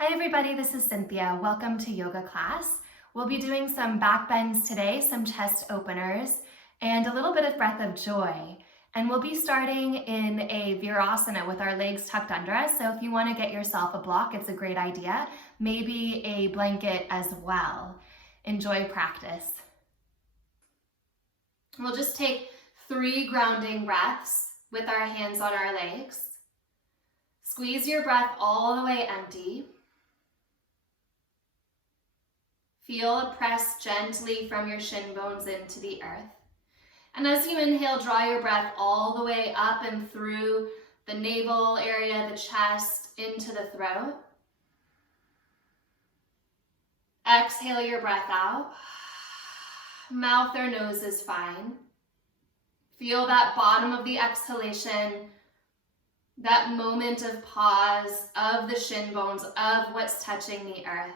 Hi everybody, this is Cynthia. Welcome to yoga class. We'll be doing some back bends today, some chest openers, and a little bit of breath of joy. And we'll be starting in a virasana with our legs tucked under us. So if you want to get yourself a block, it's a great idea. Maybe a blanket as well. Enjoy practice. We'll just take 3 grounding breaths with our hands on our legs. Squeeze your breath all the way empty. Feel a press gently from your shin bones into the earth. And as you inhale, draw your breath all the way up and through the navel area, the chest, into the throat. Exhale your breath out. Mouth or nose is fine. Feel that bottom of the exhalation, that moment of pause of the shin bones, of what's touching the earth.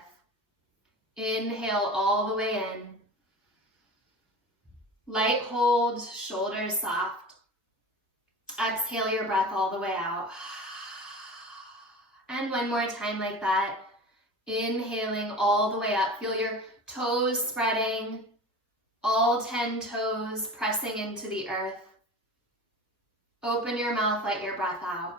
Inhale all the way in. Light hold, shoulders soft. Exhale your breath all the way out. And one more time like that. Inhaling all the way up. Feel your toes spreading, all 10 toes pressing into the earth. Open your mouth, let your breath out.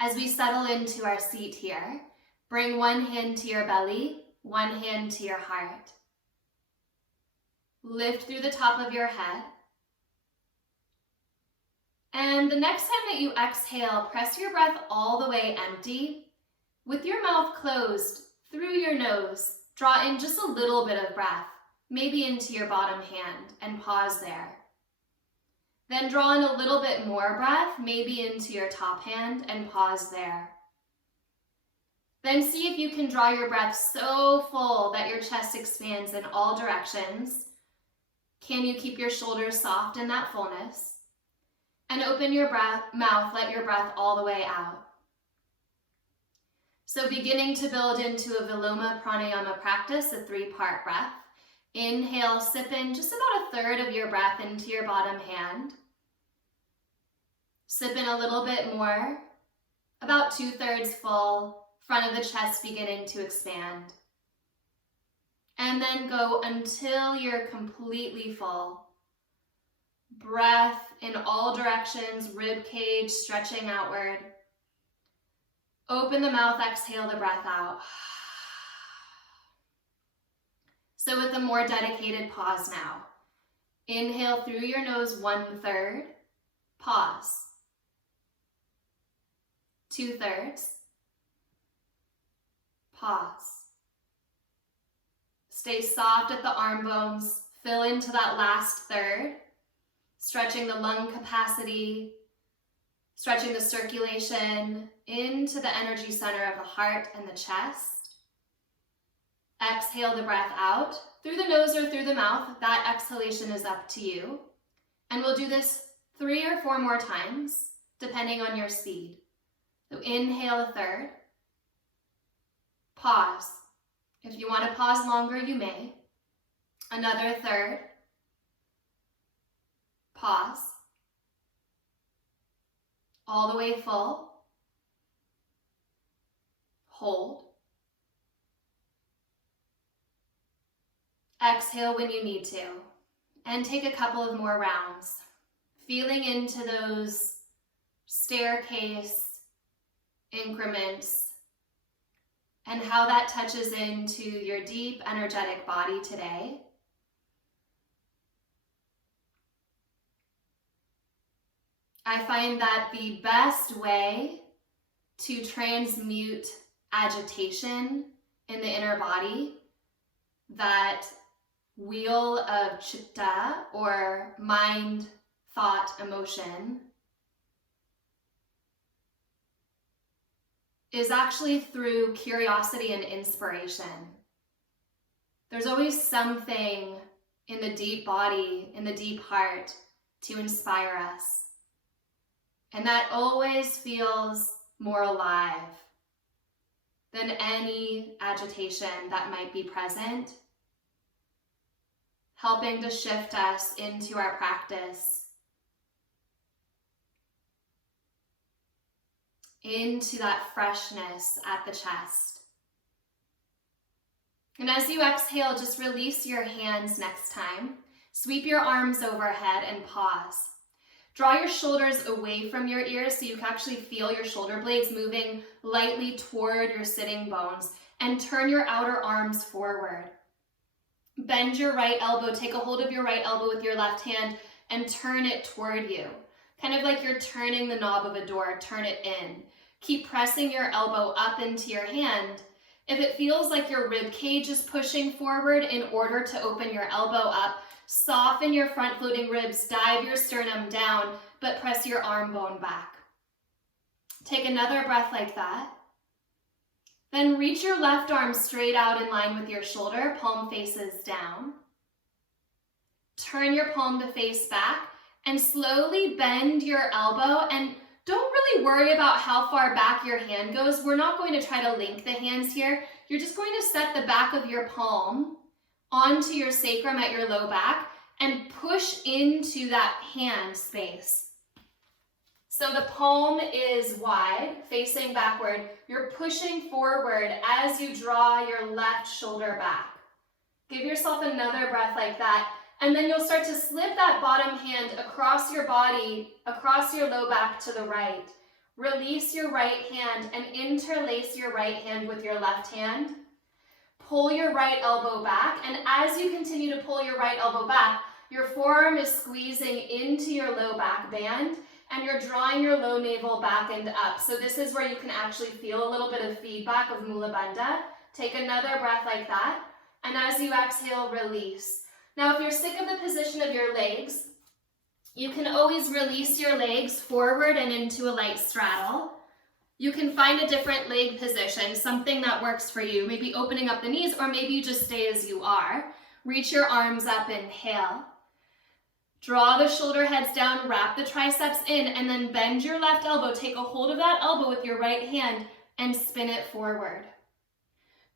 As we settle into our seat here, bring one hand to your belly, one hand to your heart. Lift through the top of your head. And the next time that you exhale, press your breath all the way empty. With your mouth closed, through your nose, draw in just a little bit of breath, maybe into your bottom hand, and pause there. Then draw in a little bit more breath, maybe into your top hand, and pause there. Then see if you can draw your breath so full that your chest expands in all directions. Can you keep your shoulders soft in that fullness? And open your mouth, let your breath all the way out. So beginning to build into a Viloma Pranayama practice, a 3-part breath. Inhale, sip in just about 1/3 of your breath into your bottom hand. Sip in a little bit more, about 2/3 full, front of the chest beginning to expand. And then go until you're completely full. Breath in all directions, rib cage stretching outward. Open the mouth, exhale the breath out. So with a more dedicated pause now. Inhale through your nose 1/3, pause. 2/3, pause. Stay soft at the arm bones, fill into that last third, stretching the lung capacity, stretching the circulation into the energy center of the heart and the chest. Exhale the breath out through the nose or through the mouth. That exhalation is up to you. And we'll do this 3 or 4 more times, depending on your speed. So inhale 1/3, pause. If you want to pause longer, you may. Another 1/3, pause. All the way full, hold. Exhale when you need to, and take a couple of more rounds, feeling into those staircase increments and how that touches into your deep energetic body today. I find that the best way to transmute agitation in the inner body, that wheel of chitta or mind, thought, emotion, is actually through curiosity and inspiration. There's always something in the deep body, in the deep heart, to inspire us. And that always feels more alive than any agitation that might be present, helping to shift us into our practice into that freshness at the chest. And as you exhale, just release your hands next time. Sweep your arms overhead and pause. Draw your shoulders away from your ears so you can actually feel your shoulder blades moving lightly toward your sitting bones, and turn your outer arms forward. Bend your right elbow, take a hold of your right elbow with your left hand and turn it toward you. Kind of like you're turning the knob of a door, turn it in. Keep pressing your elbow up into your hand. If it feels like your rib cage is pushing forward in order to open your elbow up, soften your front floating ribs, dive your sternum down, but press your arm bone back. Take another breath like that. Then reach your left arm straight out in line with your shoulder, palm faces down. Turn your palm to face back and slowly bend your elbow, and don't really worry about how far back your hand goes. We're not going to try to link the hands here. You're just going to set the back of your palm onto your sacrum at your low back and push into that hand space. So the palm is wide, facing backward. You're pushing forward as you draw your left shoulder back. Give yourself another breath like that, and then you'll start to slip that bottom hand across your body, across your low back to the right. Release your right hand and interlace your right hand with your left hand. Pull your right elbow back, and as you continue to pull your right elbow back, your forearm is squeezing into your low back band, and you're drawing your low navel back and up. So this is where you can actually feel a little bit of feedback of Mula Bandha. Take another breath like that, and as you exhale, release. Now, if you're sick of the position of your legs, you can always release your legs forward and into a light straddle. You can find a different leg position, something that works for you, maybe opening up the knees, or maybe you just stay as you are. Reach your arms up, inhale. Draw the shoulder heads down, wrap the triceps in, and then bend your left elbow. Take a hold of that elbow with your right hand and spin it forward.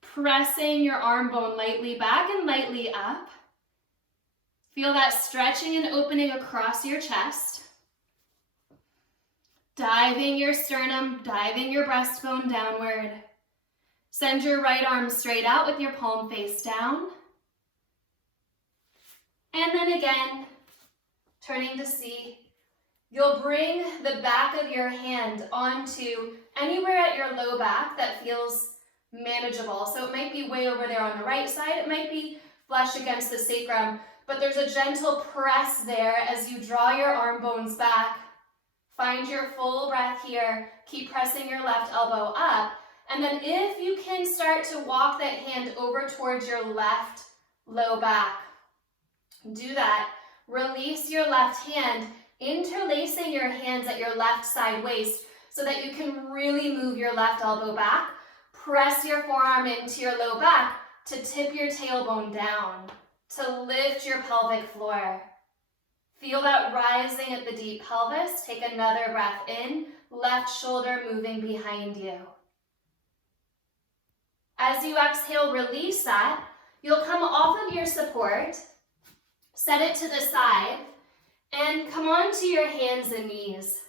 Pressing your arm bone lightly back and lightly up. Feel that stretching and opening across your chest. Diving your sternum, diving your breastbone downward. Send your right arm straight out with your palm face down. And then again, turning to see, you'll bring the back of your hand onto anywhere at your low back that feels manageable. So it might be way over there on the right side, it might be flush against the sacrum, but there's a gentle press there as you draw your arm bones back. Find your full breath here. Keep pressing your left elbow up. And then if you can start to walk that hand over towards your left low back, do that. Release your left hand, interlacing your hands at your left side waist so that you can really move your left elbow back. Press your forearm into your low back to tip your tailbone down, to lift your pelvic floor. Feel that rising at the deep pelvis. Take another breath in, left shoulder moving behind you. As you exhale, release that. You'll come off of your support, set it to the side, and come onto your hands and knees.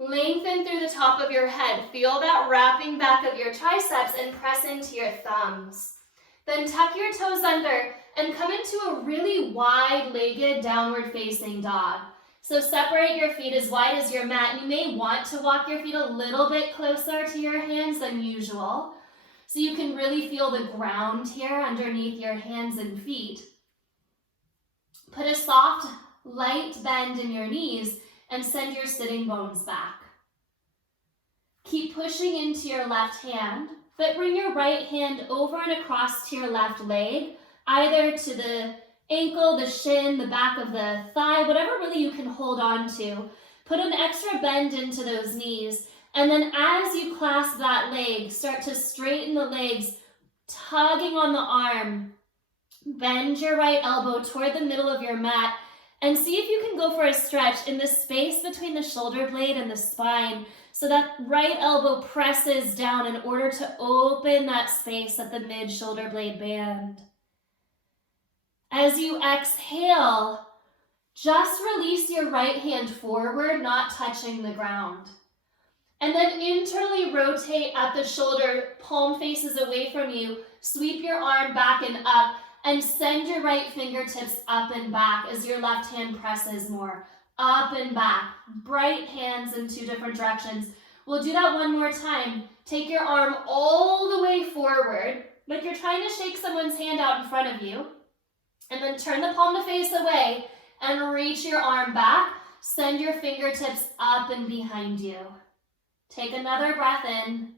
Lengthen through the top of your head. Feel that wrapping back of your triceps and press into your thumbs. Then tuck your toes under and come into a really wide-legged downward facing dog. So separate your feet as wide as your mat. You may want to walk your feet a little bit closer to your hands than usual, so you can really feel the ground here underneath your hands and feet. Put a soft, light bend in your knees and send your sitting bones back. Keep pushing into your left hand, but bring your right hand over and across to your left leg, either to the ankle, the shin, the back of the thigh, whatever really you can hold on to. Put an extra bend into those knees, and then as you clasp that leg, start to straighten the legs, tugging on the arm. Bend your right elbow toward the middle of your mat, and see if you can go for a stretch in the space between the shoulder blade and the spine, so that right elbow presses down in order to open that space at the mid-shoulder blade band. As you exhale, Just release your right hand forward, not touching the ground. And then internally rotate at the shoulder, palm faces away from you. Sweep your arm back and up, and send your right fingertips up and back as your left hand presses more. Up and back. Bright hands in 2 different directions. We'll do that one more time. Take your arm all the way forward, like you're trying to shake someone's hand out in front of you. And then turn the palm to face away and reach your arm back. Send your fingertips up and behind you. Take another breath in.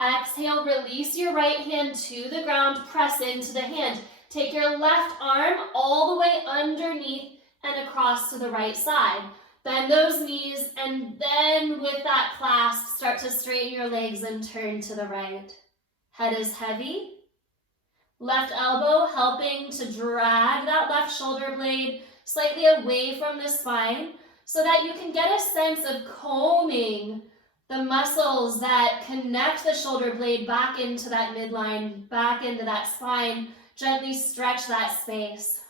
Exhale, release your right hand to the ground, press into the hand. Take your left arm all the way underneath and across to the right side. Bend those knees, and then with that clasp, start to straighten your legs and turn to the right. Head is heavy. Left elbow helping to drag that left shoulder blade slightly away from the spine so that you can get a sense of combing the muscles that connect the shoulder blade back into that midline, back into that spine. Gently stretch that space.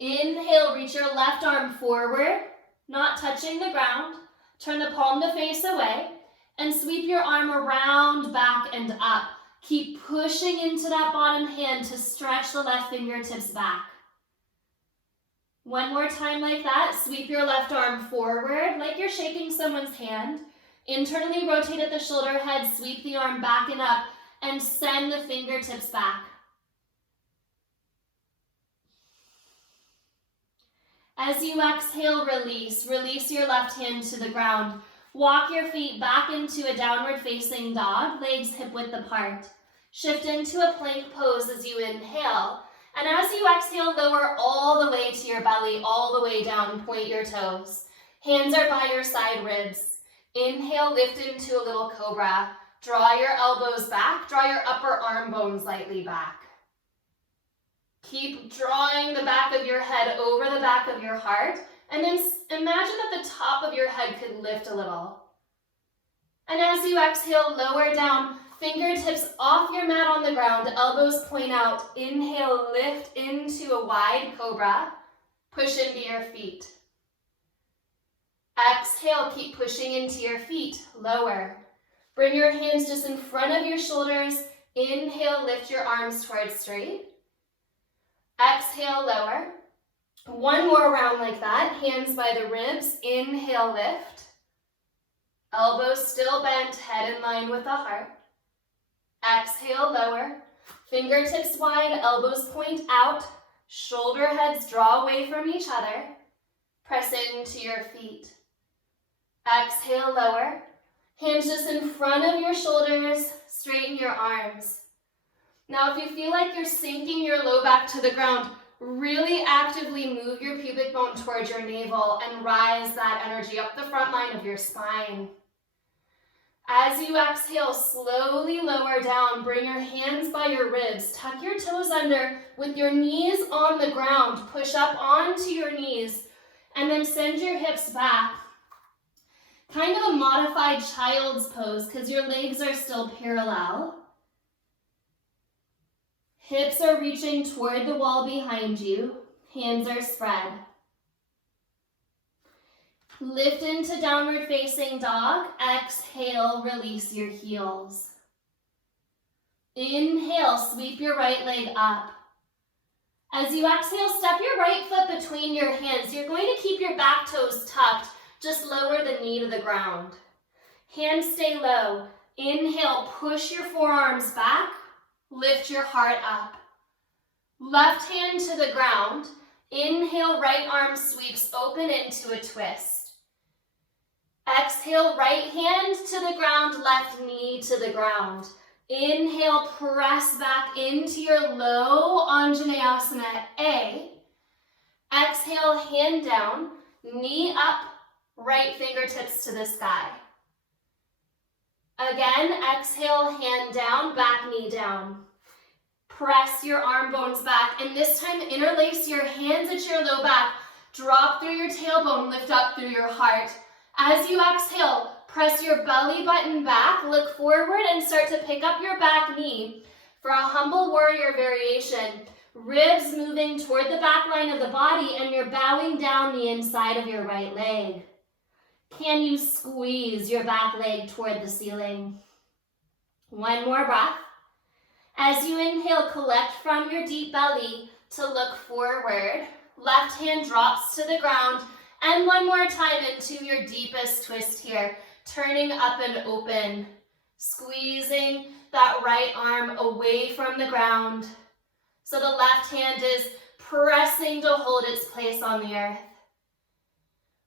Inhale, reach your left arm forward, not touching the ground. Turn the palm to face away and sweep your arm around, back, and up. Keep pushing into that bottom hand to stretch the left fingertips back. One more time like that. Sweep your left arm forward like you're shaking someone's hand. Internally rotate at the shoulder head, sweep the arm back and up, and send the fingertips back. As you exhale, release. Release your left hand to the ground. Walk your feet back into a downward facing dog, legs hip width apart. Shift into a plank pose as you inhale. And as you exhale, lower all the way to your belly, all the way down, point your toes. Hands are by your side ribs. Inhale, lift into a little cobra. Draw your elbows back, draw your upper arm bones lightly back. Keep drawing the back of your head over the back of your heart, and then imagine that the top of your head could lift a little. And as you exhale, lower down, fingertips off your mat on the ground, elbows point out. Inhale, lift into a wide cobra. Push into your feet. Exhale, keep pushing into your feet. Lower. Bring your hands just in front of your shoulders. Inhale, lift your arms towards straight. Exhale, lower. One more round like that. Hands by the ribs. Inhale, lift. Elbows still bent, head in line with the heart. Exhale, lower. Fingertips wide, elbows point out. Shoulder heads draw away from each other. Press into your feet. Exhale, lower. Hands just in front of your shoulders. Straighten your arms. Now, if you feel like you're sinking your low back to the ground, really actively move your pubic bone towards your navel and rise that energy up the front line of your spine. As you exhale, slowly lower down. Bring your hands by your ribs. Tuck your toes under with your knees on the ground. Push up onto your knees and then send your hips back. Kind of a modified child's pose because your legs are still parallel. Hips are reaching toward the wall behind you. Hands are spread. Lift into downward facing dog. Exhale, release your heels. Inhale, sweep your right leg up. As you exhale, step your right foot between your hands. You're going to keep your back toes tucked. Just lower the knee to the ground. Hands stay low. Inhale, push your forearms back. Lift your heart up. Left hand to the ground. Inhale, right arm sweeps open into a twist. Exhale, right hand to the ground, left knee to the ground. Inhale, press back into your low Anjaneyasana A. Exhale, hand down, knee up, right fingertips to the sky. Again, exhale, hand down, back knee down. Press your arm bones back, and this time interlace your hands at your low back. Drop through your tailbone, lift up through your heart. As you exhale, press your belly button back, look forward, and start to pick up your back knee for a humble warrior variation. Ribs moving toward the back line of the body, and you're bowing down the inside of your right leg. Can you squeeze your back leg toward the ceiling? One more breath. As you inhale, collect from your deep belly to look forward. Left hand drops to the ground. And one more time into your deepest twist here. Turning up and open. Squeezing that right arm away from the ground. So the left hand is pressing to hold its place on the earth.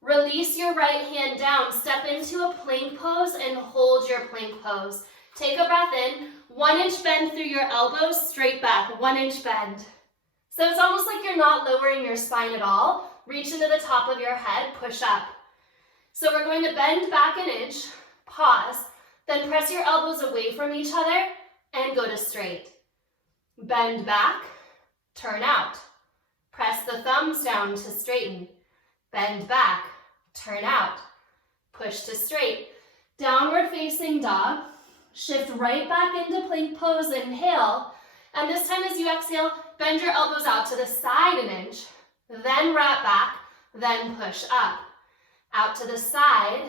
Release your right hand down. Step into a plank pose and hold your plank pose. Take a breath in. 1 inch bend through your elbows, straight back. 1 inch bend. So it's almost like you're not lowering your spine at all. Reach into the top of your head, push up. So we're going to bend back an inch, pause, then press your elbows away from each other and go to straight. Bend back, turn out. Press the thumbs down to straighten. Bend back, turn out. Push to straight. Downward facing dog. Shift right back into plank pose, inhale. And this time as you exhale, bend your elbows out to the side an inch. Then wrap back, then push up. Out to the side,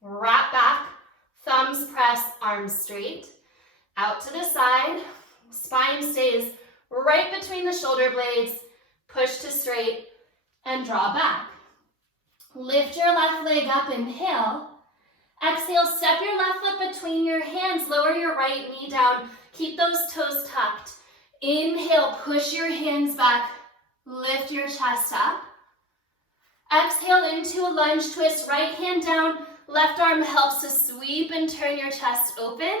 wrap back, thumbs press, arms straight. Out to the side, spine stays right between the shoulder blades, push to straight, and draw back. Lift your left leg up, inhale. Exhale, step your left foot between your hands, lower your right knee down, keep those toes tucked. Inhale, push your hands back, lift your chest up. Exhale into a lunge twist, right hand down, left arm helps to sweep and turn your chest open.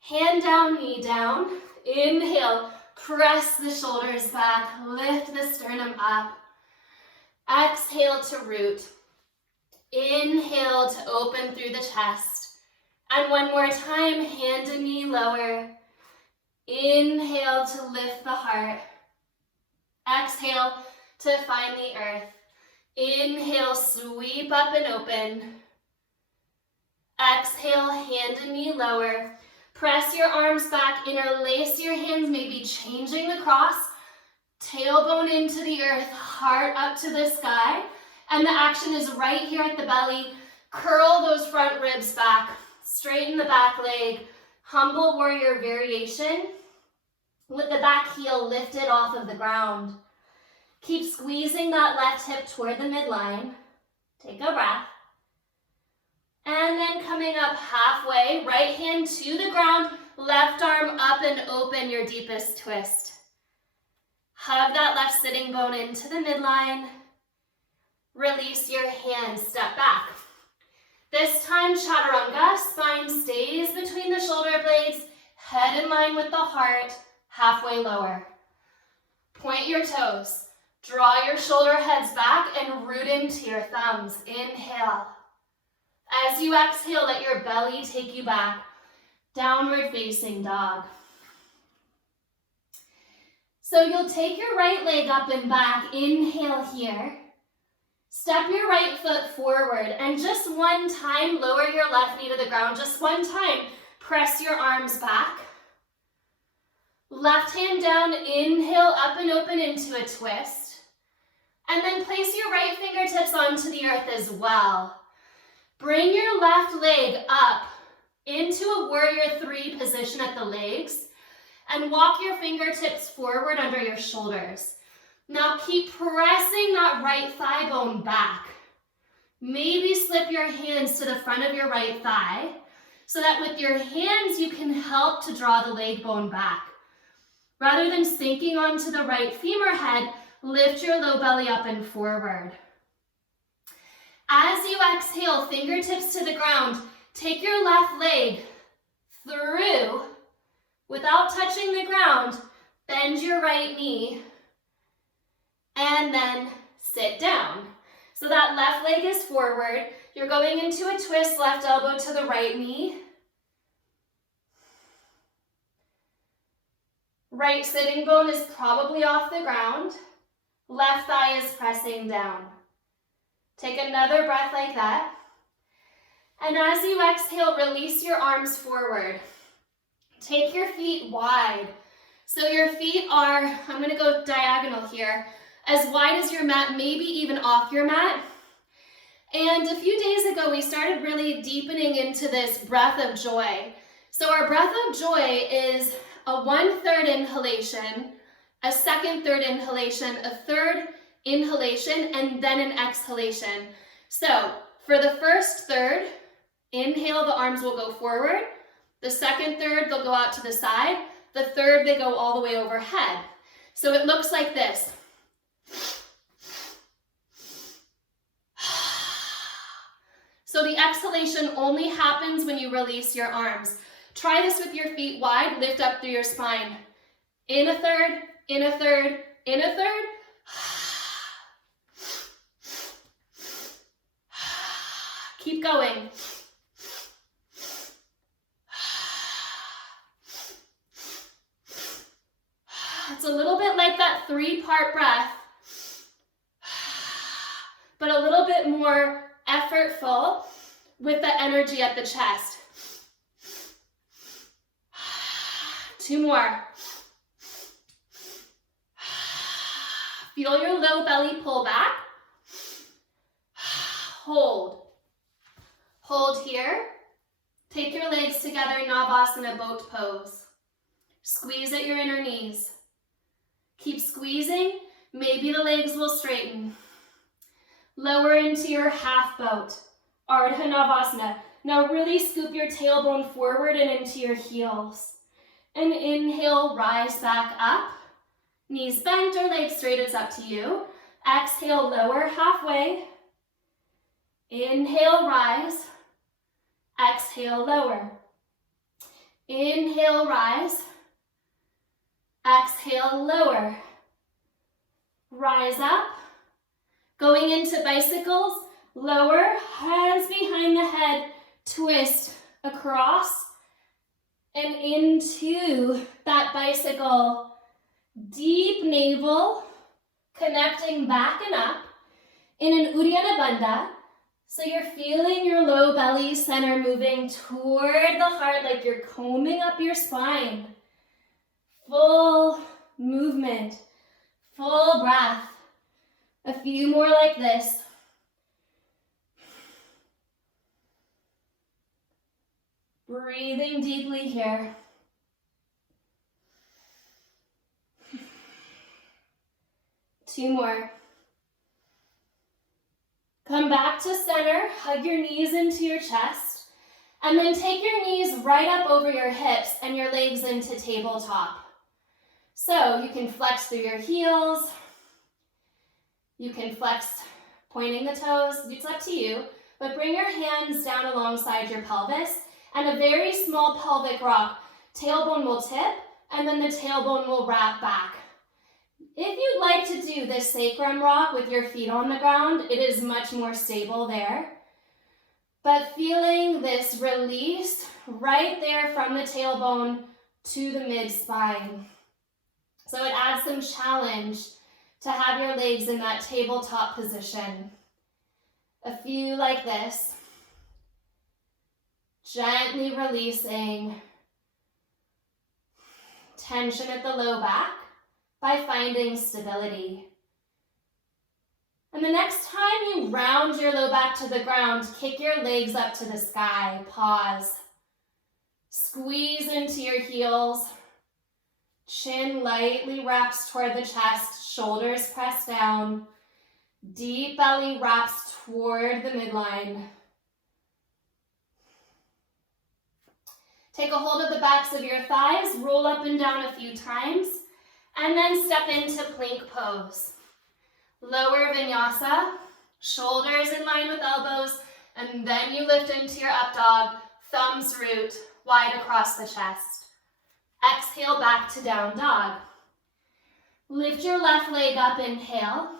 Hand down, knee down. Inhale, press the shoulders back, lift the sternum up. Exhale to root. Inhale to open through the chest. And one more time, hand and knee lower. Inhale to lift the heart. Exhale to find the earth. Inhale, sweep up and open. Exhale, hand and knee lower. Press your arms back, interlace your hands, maybe changing the cross. Tailbone into the earth, heart up to the sky. And the action is right here at the belly. Curl those front ribs back. Straighten the back leg. Humble warrior variation. With the back heel lifted off of the ground. Keep squeezing that left hip toward the midline. Take a breath. And then coming up halfway, right hand to the ground, left arm up and open your deepest twist. Hug that left sitting bone into the midline. Release your hands, step back. This time, chaturanga, spine stays between the shoulder blades, head in line with the heart, halfway lower. Point your toes. Draw your shoulder heads back and root into your thumbs. Inhale. As you exhale, let your belly take you back. Downward facing dog. So you'll take your right leg up and back. Inhale here. Step your right foot forward and just one time, lower your left knee to the ground. Just one time, press your arms back. Left hand down, inhale, up and open into a twist. And then place your right fingertips onto the earth as well. Bring your left leg up into a warrior 3 position at the legs and walk your fingertips forward under your shoulders. Now keep pressing that right thigh bone back. Maybe slip your hands to the front of your right thigh so that with your hands you can help to draw the leg bone back. Rather than sinking onto the right femur head, lift your low belly up and forward. As you exhale, fingertips to the ground, take your left leg through without touching the ground, bend your right knee, and then sit down. So that left leg is forward. You're going into a twist, left elbow to the right knee. Right sitting bone is probably off the ground. Left thigh is pressing down. Take another breath like that. And as you exhale, release your arms forward. Take your feet wide. So your feet are, I'm gonna go diagonal here, as wide as your mat, maybe even off your mat. And a few days ago, we started really deepening into this breath of joy. So our breath of joy is a 1/3 inhalation, a 2nd/3 inhalation, a 1/3 inhalation, and then an exhalation. So for the first third, inhale, the arms will go forward. The 2nd/3, they'll go out to the side. The 3rd, they go all the way overhead. So it looks like this. So the exhalation only happens when you release your arms. Try this with your feet wide, lift up through your spine. In a 3rd, in a 3rd, in a 3rd. Keep going. It's a little bit like that 3-part breath, but a little bit more effortful with the energy at the chest. 2 more. Feel your low belly pull back. Hold. Hold here. Take your legs together, Navasana boat pose. Squeeze at your inner knees. Keep squeezing. Maybe the legs will straighten. Lower into your half boat. Ardha Navasana. Now really scoop your tailbone forward and into your heels. And inhale, rise back up. Knees bent or legs straight, it's up to you. Exhale, lower halfway. Inhale, rise. Exhale, lower. Inhale, rise. Exhale, lower. Rise up. Going into bicycles, lower, hands behind the head, twist across and into that bicycle. Deep navel, connecting back and up in an Uddiyana Bandha. So you're feeling your low belly center moving toward the heart like you're combing up your spine. Full movement, full breath. A few more like this. Breathing deeply here. Two more. Come back to center, hug your knees into your chest, and then take your knees right up over your hips and your legs into tabletop. So you can flex through your heels, you can flex pointing the toes, it's up to you, but bring your hands down alongside your pelvis and a very small pelvic rock. Tailbone will tip and then the tailbone will wrap back. If you'd like to do this sacrum rock with your feet on the ground, it is much more stable there. But feeling this release right there from the tailbone to the mid-spine. So it adds some challenge to have your legs in that tabletop position. A few like this. Gently releasing tension at the low back by finding stability. And the next time you round your low back to the ground, kick your legs up to the sky. Pause. Squeeze into your heels. Chin lightly wraps toward the chest, shoulders press down. Deep belly wraps toward the midline. Take a hold of the backs of your thighs, roll up and down a few times, and then step into plank pose. Lower vinyasa, shoulders in line with elbows, and then you lift into your up dog, thumbs root, wide across the chest. Exhale back to down dog. Lift your left leg up, inhale.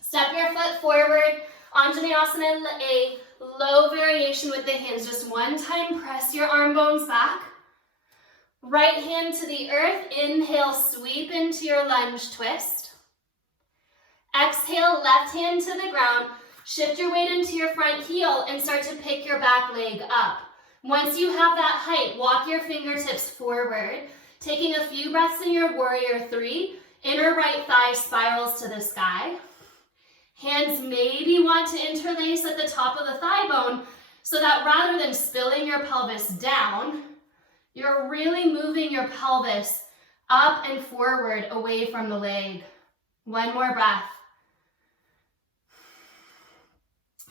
Step your foot forward, Anjaneyasana, a low variation with the hands. Just one time, press your arm bones back. Right hand to the earth, inhale, sweep into your lunge twist. Exhale, left hand to the ground. Shift your weight into your front heel and start to pick your back leg up. Once you have that height, walk your fingertips forward. Taking a few breaths in your warrior three, inner right thigh spirals to the sky. Hands maybe want to interlace at the top of the thigh bone so that rather than spilling your pelvis down, you're really moving your pelvis up and forward away from the leg. One more breath.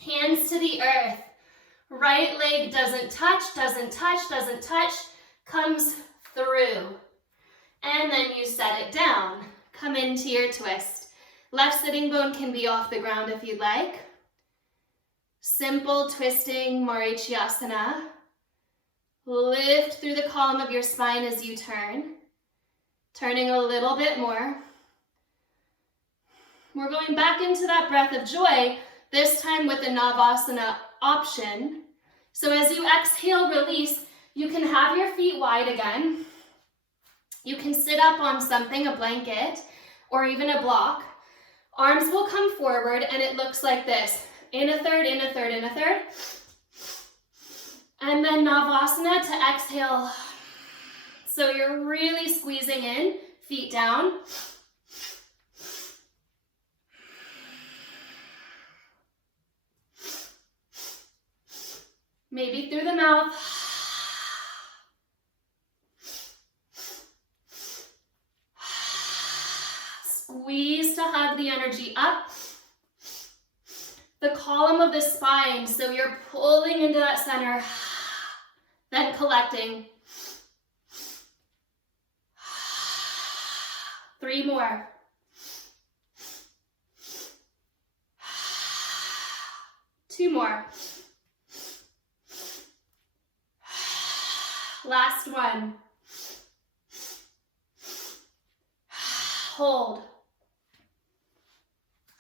Hands to the earth. Right leg doesn't touch, doesn't touch, doesn't touch, comes through. And then you set it down. Come into your twist. Left sitting bone can be off the ground if you'd like. Simple twisting Marichyasana. Lift through the column of your spine as you turn. Turning a little bit more. We're going back into that breath of joy, this time with the Navasana option. So as you exhale, release, you can have your feet wide again. You can sit up on something, a blanket, or even a block. Arms will come forward and it looks like this. In a third, in a third, in a third. And then Navasana to exhale. So you're really squeezing in, feet down. Maybe through the mouth. Squeeze to hug the energy up. The column of the spine, so you're pulling into that center, then collecting. 3 more. Two more. Last one. Hold.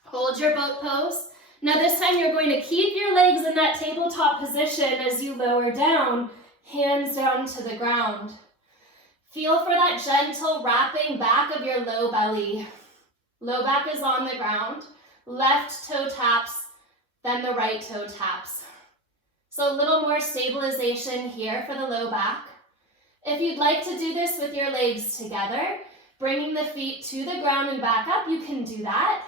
Hold your boat pose. Now this time you're going to keep your legs in that tabletop position as you lower down, hands down to the ground. Feel for that gentle wrapping back of your low belly. Low back is on the ground. Left toe taps, then the right toe taps. So a little more stabilization here for the low back. If you'd like to do this with your legs together, bringing the feet to the ground and back up, you can do that.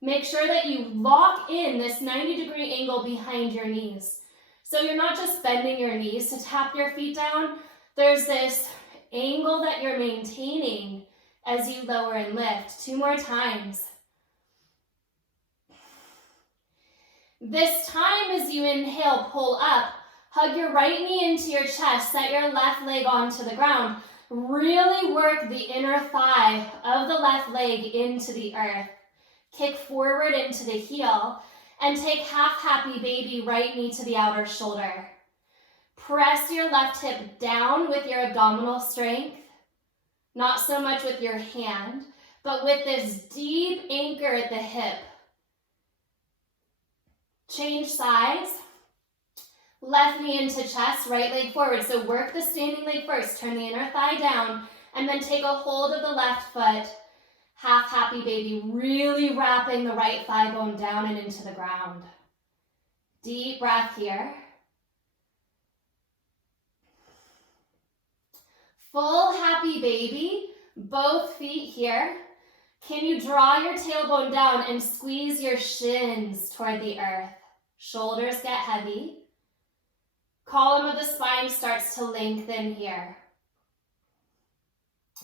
Make sure that you lock in this 90-degree angle behind your knees. So you're not just bending your knees to tap your feet down. There's this angle that you're maintaining as you lower and lift. 2 more times. This time as you inhale, pull up. Hug your right knee into your chest. Set your left leg onto the ground. Really work the inner thigh of the left leg into the earth. Kick forward into the heel and take half happy baby, right knee to the outer shoulder. Press your left hip down with your abdominal strength, not so much with your hand, but with this deep anchor at the hip. Change sides. Left knee into chest, right leg forward. So work the standing leg first. Turn the inner thigh down and then take a hold of the left foot. Half happy baby, really wrapping the right thigh bone down and into the ground. Deep breath here. Full happy baby, both feet here. Can you draw your tailbone down and squeeze your shins toward the earth? Shoulders get heavy. Column of the spine starts to lengthen here.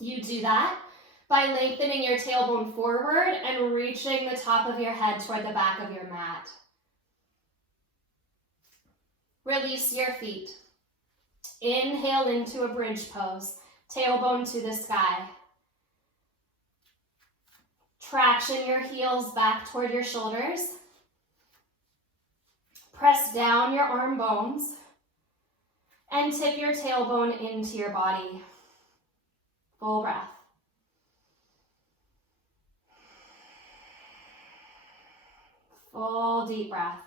You do that by lengthening your tailbone forward and reaching the top of your head toward the back of your mat. Release your feet. Inhale into a bridge pose, tailbone to the sky. Traction your heels back toward your shoulders. Press down your arm bones and tip your tailbone into your body. Full breath. Full deep breath.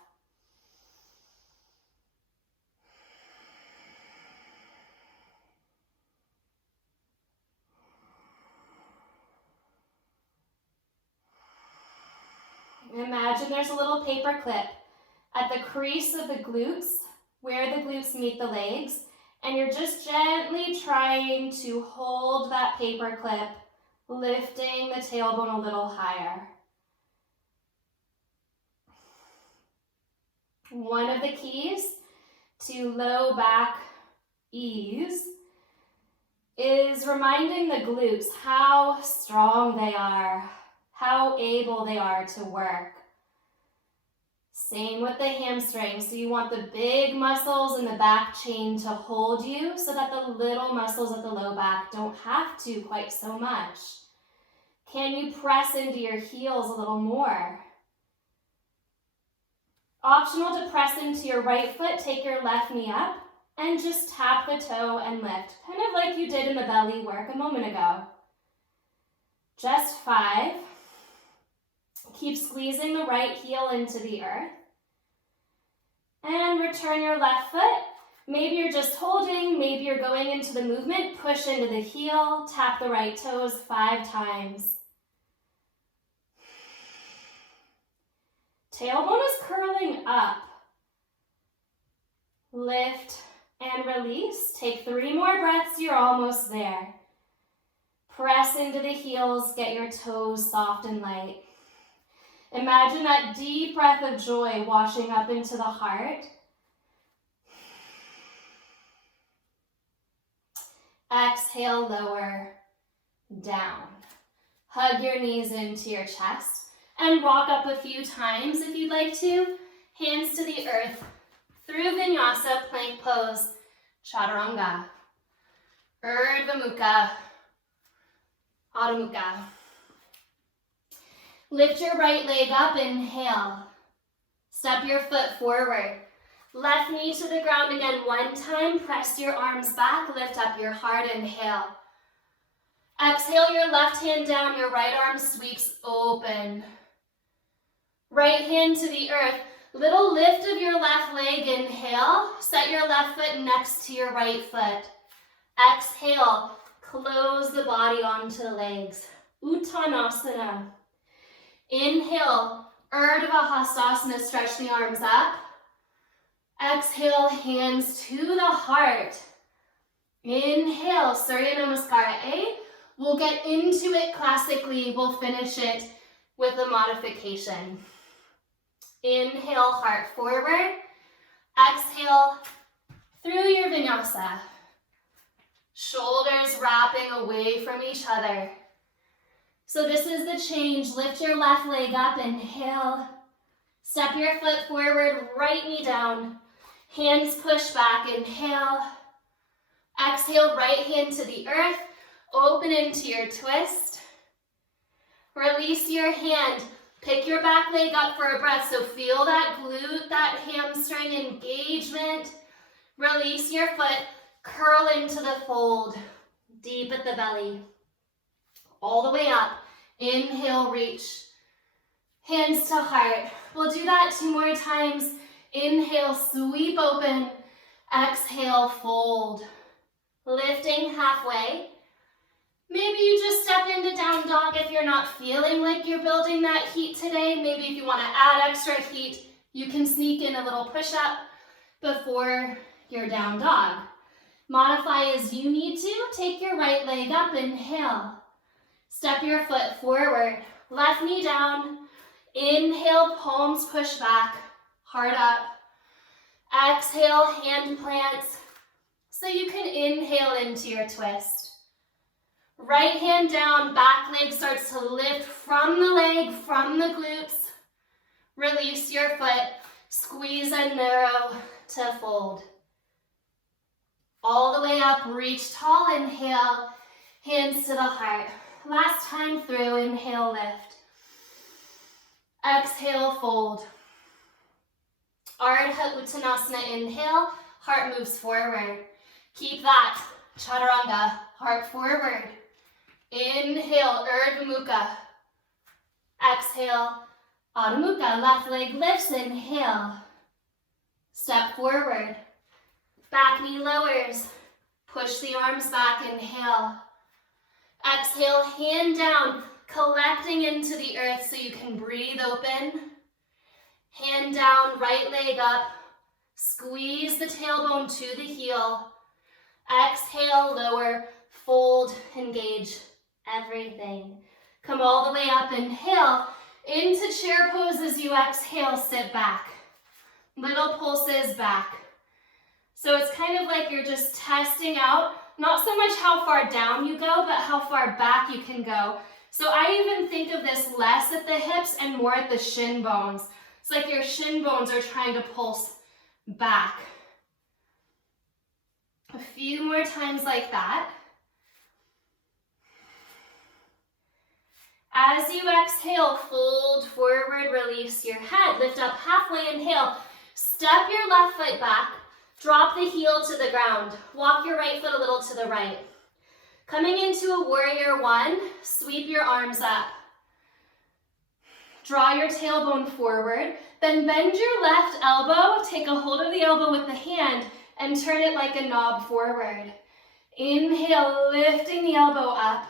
Imagine there's a little paper clip at the crease of the glutes, where the glutes meet the legs, And you're just gently trying to hold that paper clip, lifting the tailbone a little higher. One of the keys to low back ease is reminding the glutes how strong they are, how able they are to work. Same with the hamstrings. So you want the big muscles in the back chain to hold you so that the little muscles at the low back don't have to quite so much. Can you press into your heels a little more? Optional to press into your right foot, take your left knee up and just tap the toe and lift, kind of like you did in the belly work a moment ago. Just 5. Keep squeezing the right heel into the earth. And return your left foot. Maybe you're just holding, maybe you're going into the movement, push into the heel, tap the right toes 5 times. Tailbone is curling up. Lift and release. Take 3 more breaths, you're almost there. Press into the heels, get your toes soft and light. Imagine that deep breath of joy washing up into the heart. Exhale, lower, down. Hug your knees into your chest and rock up a few times if you'd like to. Hands to the earth through Vinyasa, plank pose, Chaturanga, Urdhva Mukha, Adho Mukha. Lift your right leg up, inhale. Step your foot forward. Left knee to the ground again 1 time. Press your arms back, lift up your heart, inhale. Exhale your left hand down, your right arm sweeps open. Right hand to the earth. Little lift of your left leg, inhale. Set your left foot next to your right foot. Exhale, close the body onto the legs. Uttanasana. Inhale, Urdhva Hastasana, stretch the arms up. Exhale, hands to the heart. Inhale, Surya Namaskara A. We'll get into it classically. We'll finish it with a modification. Inhale, heart forward. Exhale, through your vinyasa. Shoulders wrapping away from each other. So this is the change. Lift your left leg up, inhale. Step your foot forward, right knee down. Hands push back, inhale. Exhale, right hand to the earth. Open into your twist. Release your hand. Pick your back leg up for a breath. So feel that glute, that hamstring engagement. Release your foot, curl into the fold, deep at the belly. All the way up. Inhale, reach. Hands to heart. We'll do that 2 more times. Inhale, sweep open. Exhale, fold. Lifting halfway. Maybe you just step into down dog if you're not feeling like you're building that heat today. Maybe if you want to add extra heat, you can sneak in a little push-up before your down dog. Modify as you need to. Take your right leg up, inhale. Step your foot forward, left knee down. Inhale, palms push back, heart up. Exhale, hand plants. So you can inhale into your twist. Right hand down, back leg starts to lift from the leg, from the glutes. Release your foot, squeeze and narrow to fold. All the way up, reach tall, inhale, hands to the heart. Last time through, inhale, lift. Exhale, fold. Ardha Uttanasana, inhale, heart moves forward. Keep that, Chaturanga, heart forward. Inhale, Urdhva Mukha. Exhale, Adho Mukha, left leg lifts, inhale. Step forward. Back knee lowers. Push the arms back, inhale. Exhale, hand down, collecting into the earth so you can breathe open. Hand down, right leg up. Squeeze the tailbone to the heel. Exhale, lower, fold, engage everything. Come all the way up, inhale into chair pose as you exhale, sit back. Little pulses back. So it's kind of like you're just testing out, not so much how far down you go, but how far back you can go. So I even think of this less at the hips and more at the shin bones. It's like your shin bones are trying to pulse back. A few more times like that. As you exhale, fold forward, release your head, lift up halfway, inhale, step your left foot back, drop the heel to the ground, walk your right foot a little to the right. Coming into a warrior one, sweep your arms up. Draw your tailbone forward, then bend your left elbow, take a hold of the elbow with the hand, and turn it like a knob forward. Inhale, lifting the elbow up.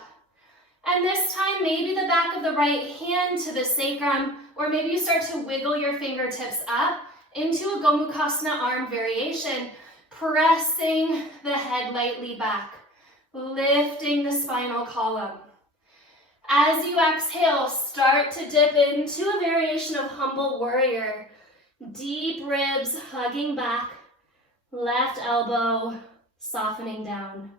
And this time, maybe the back of the right hand to the sacrum, or maybe you start to wiggle your fingertips up into a Gomukhasana arm variation, pressing the head lightly back, lifting the spinal column. As you exhale, start to dip into a variation of humble warrior. Deep ribs hugging back, left elbow softening down.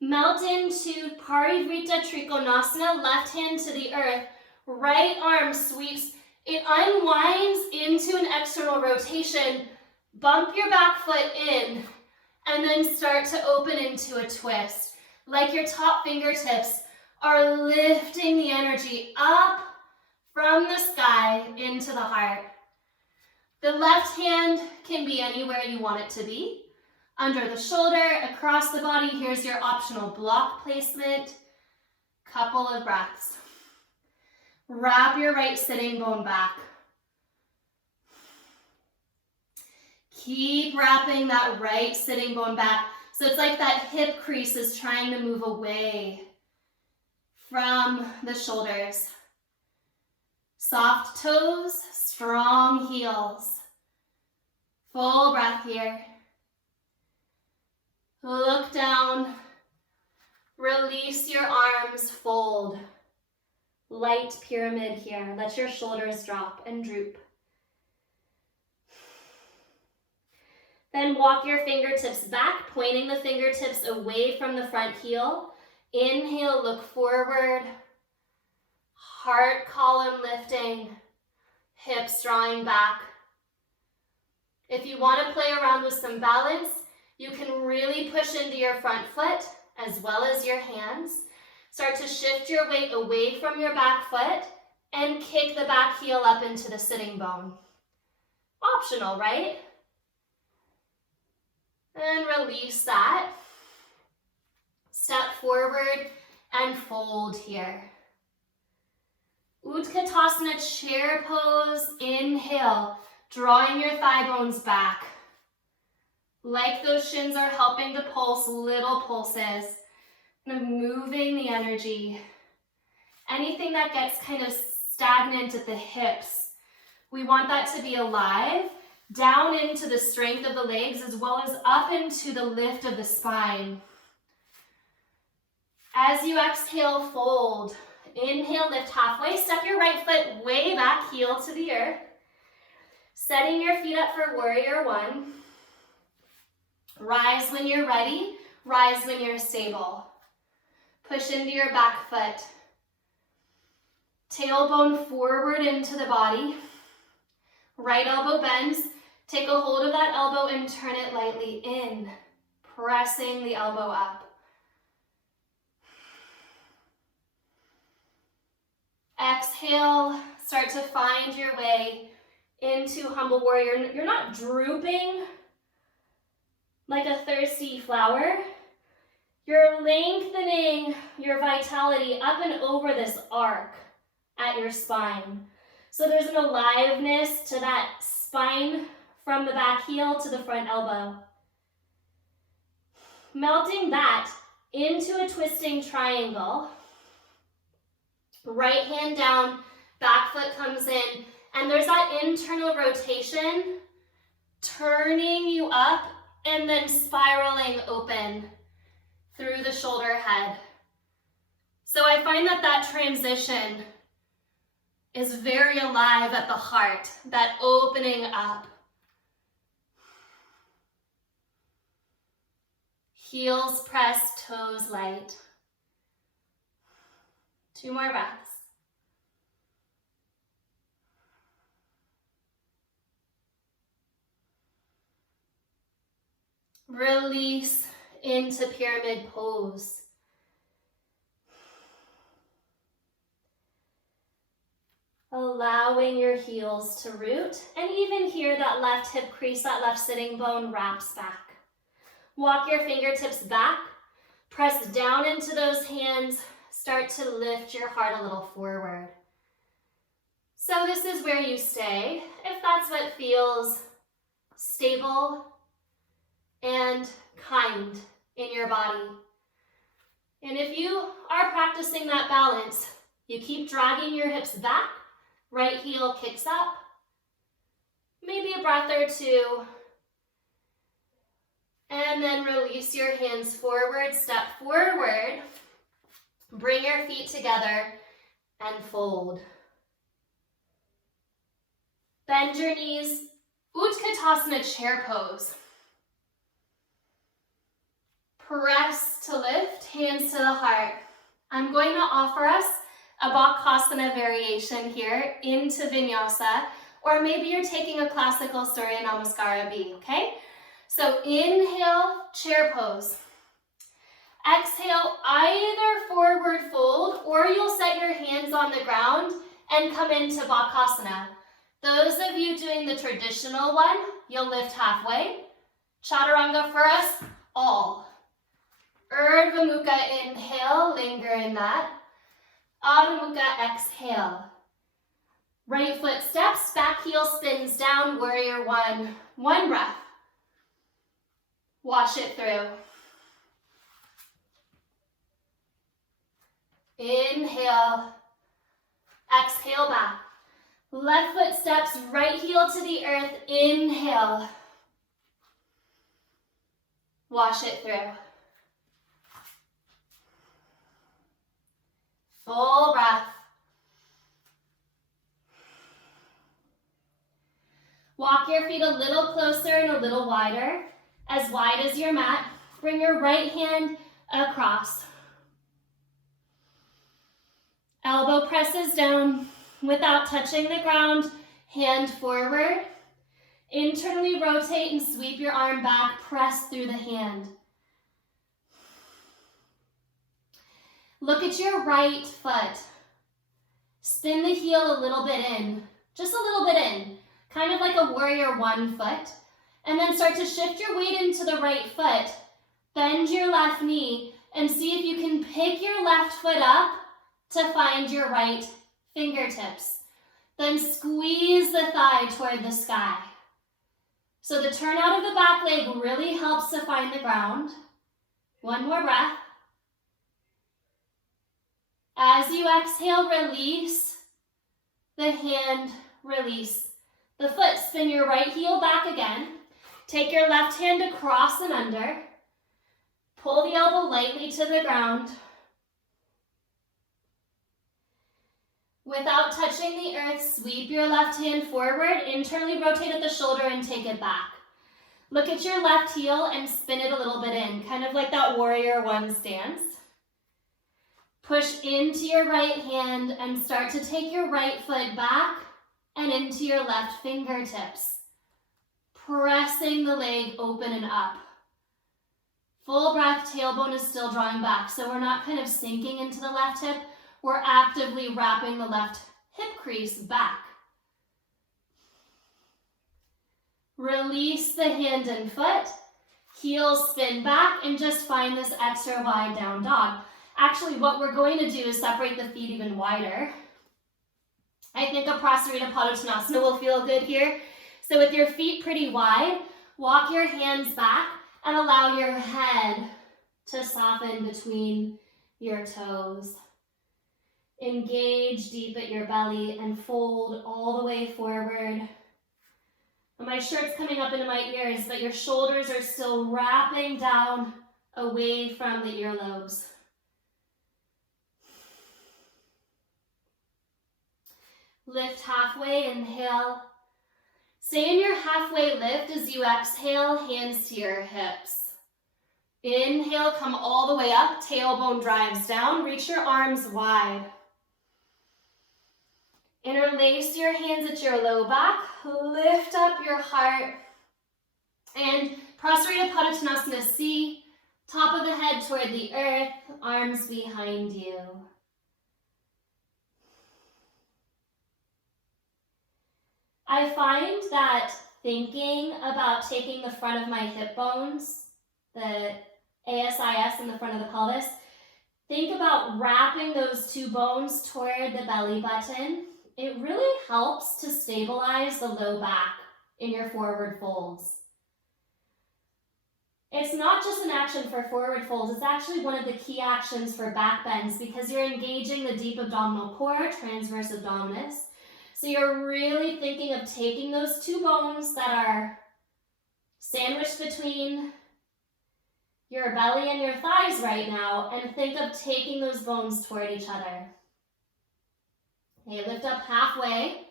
Melt into Parivrita Trikonasana, left hand to the earth, right arm sweeps. It unwinds into an external rotation. Bump your back foot in, and then start to open into a twist. Like your top fingertips are lifting the energy up from the sky into the heart. The left hand can be anywhere you want it to be. Under the shoulder, across the body, here's your optional block placement. Couple of breaths. Wrap your right sitting bone back. Keep wrapping that right sitting bone back. So it's like that hip crease is trying to move away from the shoulders. Soft toes, strong heels. Full breath here. Look down, release your arms, fold. Light pyramid here. Let your shoulders drop and droop. Then walk your fingertips back, pointing the fingertips away from the front heel. Inhale, look forward. Heart column lifting, hips drawing back. If you want to play around with some balance, you can really push into your front foot as well as your hands. Start to shift your weight away from your back foot and kick the back heel up into the sitting bone. Optional, right? And release that. Step forward and fold here. Utkatasana chair pose. Inhale, drawing your thigh bones back. Like those shins are helping to pulse, little pulses. Kind of moving the energy. Anything that gets kind of stagnant at the hips, we want that to be alive, down into the strength of the legs as well as up into the lift of the spine. As you exhale, fold. Inhale, lift halfway. Step your right foot way back, heel to the earth. Setting your feet up for warrior one. Rise when you're ready. Rise when you're stable. Push into your back foot. Tailbone forward into the body. Right elbow bends. Take a hold of that elbow and turn it lightly in, pressing the elbow up. Exhale, start to find your way into humble warrior. You're not drooping like a thirsty flower. You're lengthening your vitality up and over this arc at your spine. So there's an aliveness to that spine from the back heel to the front elbow. Melting that into a twisting triangle. Right hand down, back foot comes in, and there's that internal rotation turning you up and then spiraling open through the shoulder head. So I find that that transition is very alive at the heart, that opening up. Heels pressed, toes light. 2 more breaths. Release into pyramid pose. Allowing your heels to root, and even here that left hip crease, that left sitting bone wraps back. Walk your fingertips back, press down into those hands, start to lift your heart a little forward. So this is where you stay, if that's what feels stable and kind in your body. And if you are practicing that balance, you keep dragging your hips back, right heel kicks up, maybe a breath or 2, and then release your hands forward, step forward, bring your feet together and fold. Bend your knees, Utkatasana chair pose. Press to lift, hands to the heart. I'm going to offer us a Bakasana variation here into Vinyasa, or maybe you're taking a classical Surya Namaskara B, okay? So inhale, chair pose. Exhale, either forward fold, or you'll set your hands on the ground and come into Bakasana. Those of you doing the traditional one, you'll lift halfway. Chaturanga for us all. Urdhva Mukha, inhale, linger in that. Adho Mukha, exhale. Right foot steps, back heel spins down, warrior 1. 1 breath. Wash it through. Inhale. Exhale back. Left foot steps, right heel to the earth. Inhale. Wash it through. Full breath. Walk your feet a little closer and a little wider, as wide as your mat. Bring your right hand across. Elbow presses down without touching the ground. Hand forward. Internally rotate and sweep your arm back. Press through the hand. Look at your right foot. Spin the heel a little bit in, just a little bit in, kind of like a warrior 1 foot. And then start to shift your weight into the right foot. Bend your left knee and see if you can pick your left foot up to find your right fingertips. Then squeeze the thigh toward the sky. So the turn out of the back leg really helps to find the ground. 1 more breath. As you exhale, release the hand, release the foot. Spin your right heel back again. Take your left hand across and under. Pull the elbow lightly to the ground. Without touching the earth, sweep your left hand forward, internally rotate at the shoulder and take it back. Look at your left heel and spin it a little bit in, kind of like that warrior 1 stance. Push into your right hand and start to take your right foot back and into your left fingertips. Pressing the leg open and up. Full breath, tailbone is still drawing back, so we're not kind of sinking into the left hip. We're actively wrapping the left hip crease back. Release the hand and foot. Heels spin back and just find this extra wide down dog. Actually, what we're going to do is separate the feet even wider. I think a Prasarita Padottanasana will feel good here. So with your feet pretty wide, walk your hands back and allow your head to soften between your toes. Engage deep at your belly and fold all the way forward. My shirt's coming up into my ears, but your shoulders are still wrapping down away from the earlobes. Lift halfway, inhale. Stay in your halfway lift as you exhale, hands to your hips. Inhale, come all the way up, tailbone drives down, reach your arms wide. Interlace your hands at your low back, lift up your heart, and Prasarita Padottanasana C, top of the head toward the earth, arms behind you. I find that thinking about taking the front of my hip bones, the ASIS in the front of the pelvis, think about wrapping those two bones toward the belly button. It really helps to stabilize the low back in your forward folds. It's not just an action for forward folds, it's actually one of the key actions for back bends because you're engaging the deep abdominal core, transverse abdominis. So you're really thinking of taking those two bones that are sandwiched between your belly and your thighs right now and think of taking those bones toward each other. Okay, lift up halfway,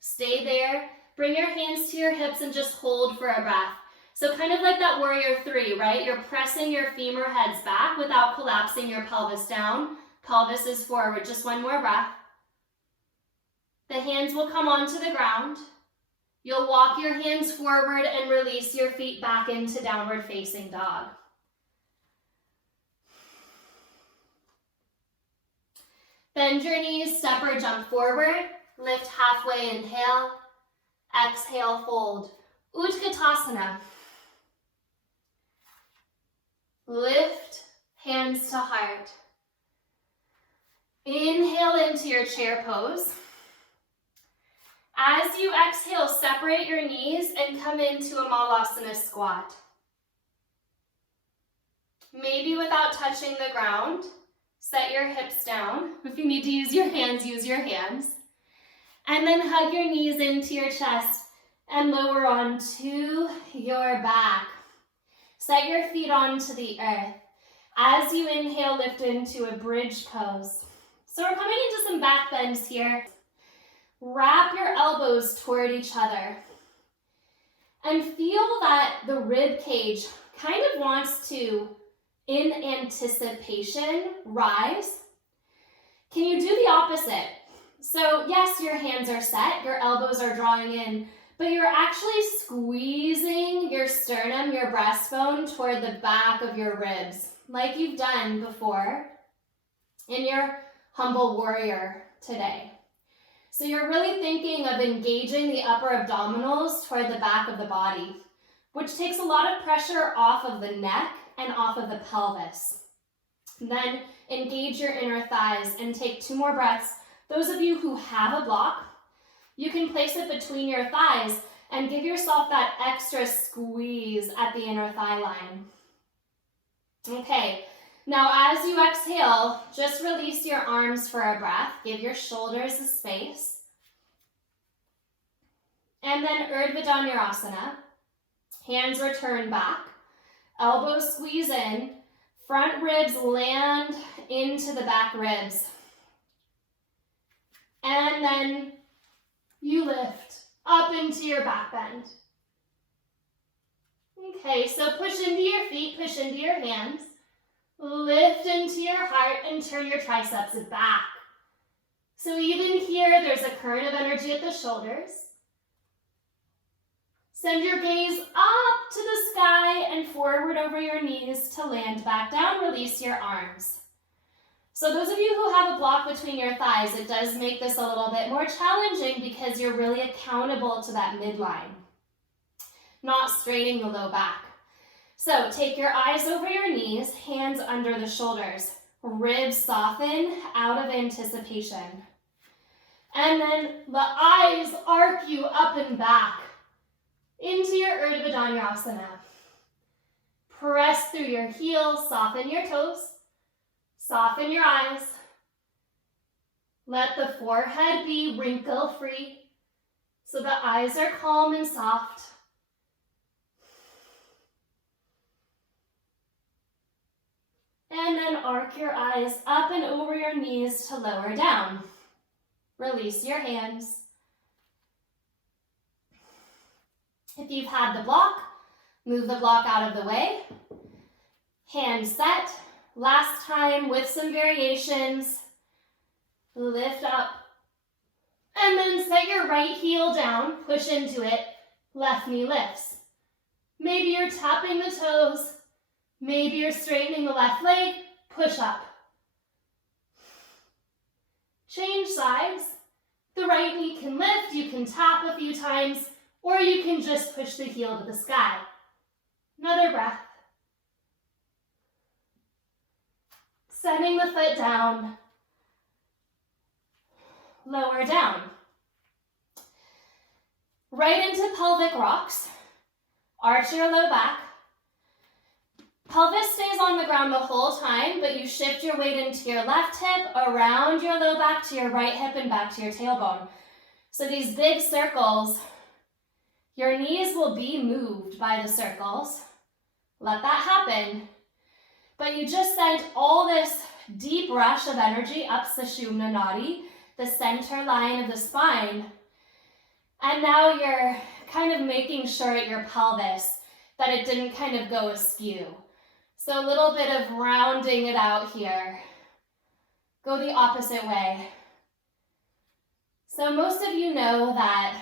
stay there, bring your hands to your hips and just hold for a breath. So kind of like that warrior three, right? You're pressing your femur heads back without collapsing your pelvis down. Pelvis is forward, just one more breath. The hands will come onto the ground. You'll walk your hands forward and release your feet back into downward facing dog. Bend your knees, step or jump forward. Lift halfway, inhale. Exhale, fold. Utkatasana. Lift, hands to heart. Inhale into your chair pose. As you exhale, separate your knees and come into a Malasana squat. Maybe without touching the ground, set your hips down. If you need to use your hands, use your hands. And then hug your knees into your chest and lower onto your back. Set your feet onto the earth. As you inhale, lift into a bridge pose. So we're coming into some back bends here. Wrap your elbows toward each other. And feel that the rib cage kind of wants to, in anticipation, rise. Can you do the opposite? So yes, your hands are set, your elbows are drawing in, but you're actually squeezing your sternum, your breastbone, toward the back of your ribs, like you've done before in your humble warrior today. So you're really thinking of engaging the upper abdominals toward the back of the body, which takes a lot of pressure off of the neck and off of the pelvis. Then engage your inner thighs and take 2 more breaths. Those of you who have a block, you can place it between your thighs and give yourself that extra squeeze at the inner thigh line. Okay, now as you exhale, just release your arms for a breath. Give your shoulders a space. And then Urdhva Dhanurasana. Hands return back. Elbows squeeze in. Front ribs land into the back ribs. And then you lift up into your back bend. Okay, so push into your feet, push into your hands. Lift into your heart and turn your triceps back. So even here, there's a current of energy at the shoulders. Send your gaze up to the sky and forward over your knees to land back down. Release your arms. So those of you who have a block between your thighs, it does make this a little bit more challenging because you're really accountable to that midline, not straining the low back. So take your eyes over your knees, hands under the shoulders, ribs soften out of anticipation. And then the eyes arc you up and back into your Urdhva Dhanurasana. Press through your heels, soften your toes, soften your eyes. Let the forehead be wrinkle-free. So the eyes are calm and soft. And then arc your eyes up and over your knees to lower down. Release your hands. If you've had the block, move the block out of the way. Hands set. Last time with some variations. Lift up. And then set your right heel down. Push into it. Left knee lifts. Maybe you're tapping the toes. Maybe you're straightening the left leg. Push up. Change sides. The right knee can lift. You can tap a few times. Or you can just push the heel to the sky. Another breath. Setting the foot down. Lower down. Right into pelvic rocks. Arch your low back. Pelvis stays on the ground the whole time, but you shift your weight into your left hip, around your low back to your right hip and back to your tailbone. So these big circles, your knees will be moved by the circles. Let that happen. But you just sent all this deep rush of energy up Sushumna Nadi, the center line of the spine. And now you're kind of making sure at your pelvis that it didn't kind of go askew. So a little bit of rounding it out here. Go the opposite way. So most of you know that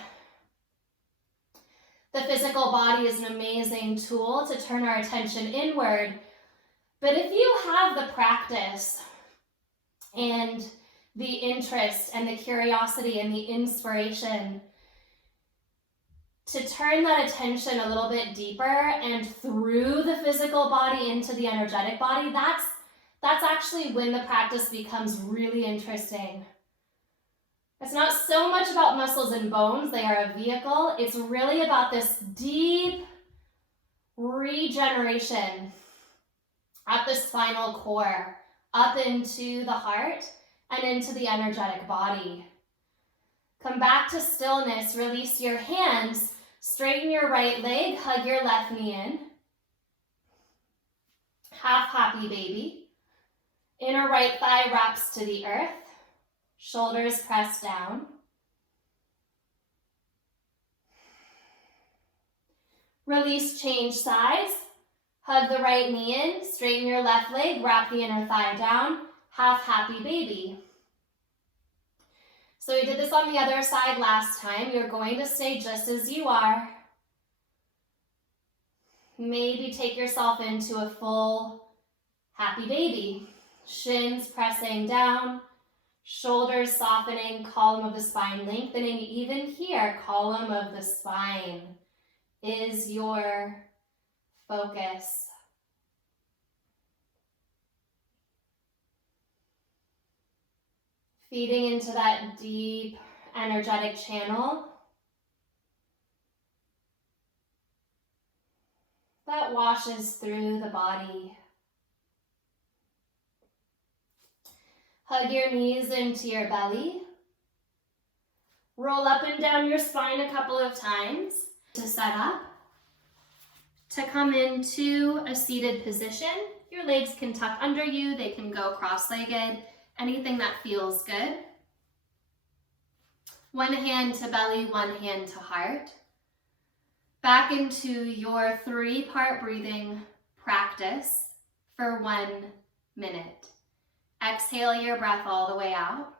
the physical body is an amazing tool to turn our attention inward. But if you have the practice and the interest and the curiosity and the inspiration to turn that attention a little bit deeper and through the physical body into the energetic body, that's actually when the practice becomes really interesting. It's not so much about muscles and bones, they are a vehicle. It's really about this deep regeneration at the spinal core, up into the heart and into the energetic body. Come back to stillness, release your hands, straighten your right leg, hug your left knee in. Half happy baby. Inner right thigh wraps to the earth. Shoulders press down. Release, change sides. Hug the right knee in, straighten your left leg, wrap the inner thigh down. Half happy baby. So we did this on the other side last time. You're going to stay just as you are. Maybe take yourself into a full happy baby. Shins pressing down, shoulders softening, column of the spine lengthening. Even here, column of the spine is your focus. Feeding into that deep, energetic channel that washes through the body. Hug your knees into your belly. Roll up and down your spine a couple of times to set up. To come into a seated position, your legs can tuck under you, they can go cross-legged. Anything that feels good. One hand to belly, one hand to heart. Back into your 3-part breathing practice for 1 minute. Exhale your breath all the way out.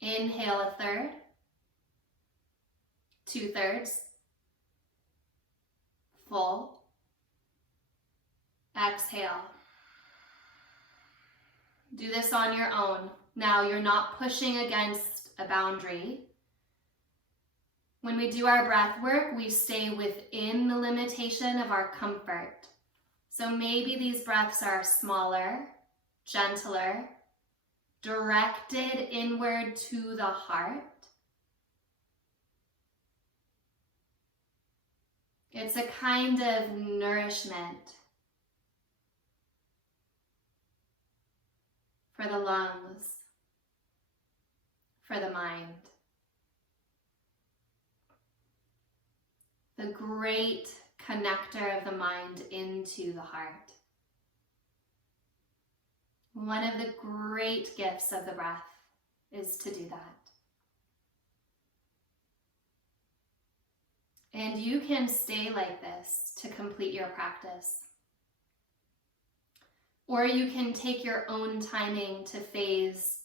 Inhale a third, 2/3, full. Exhale. Do this on your own. Now you're not pushing against a boundary. When we do our breath work, we stay within the limitation of our comfort. So maybe these breaths are smaller, gentler, directed inward to the heart. It's a kind of nourishment for the lungs, for the mind. a great connector of the mind into the heart. One of the great gifts of the breath is to do that. And you can stay like this to complete your practice. Or you can take your own timing to phase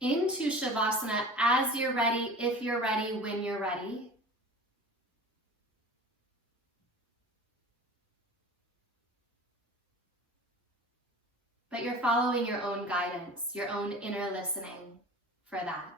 into Shavasana as you're ready, if you're ready, when you're ready. But you're following your own guidance, your own inner listening for that.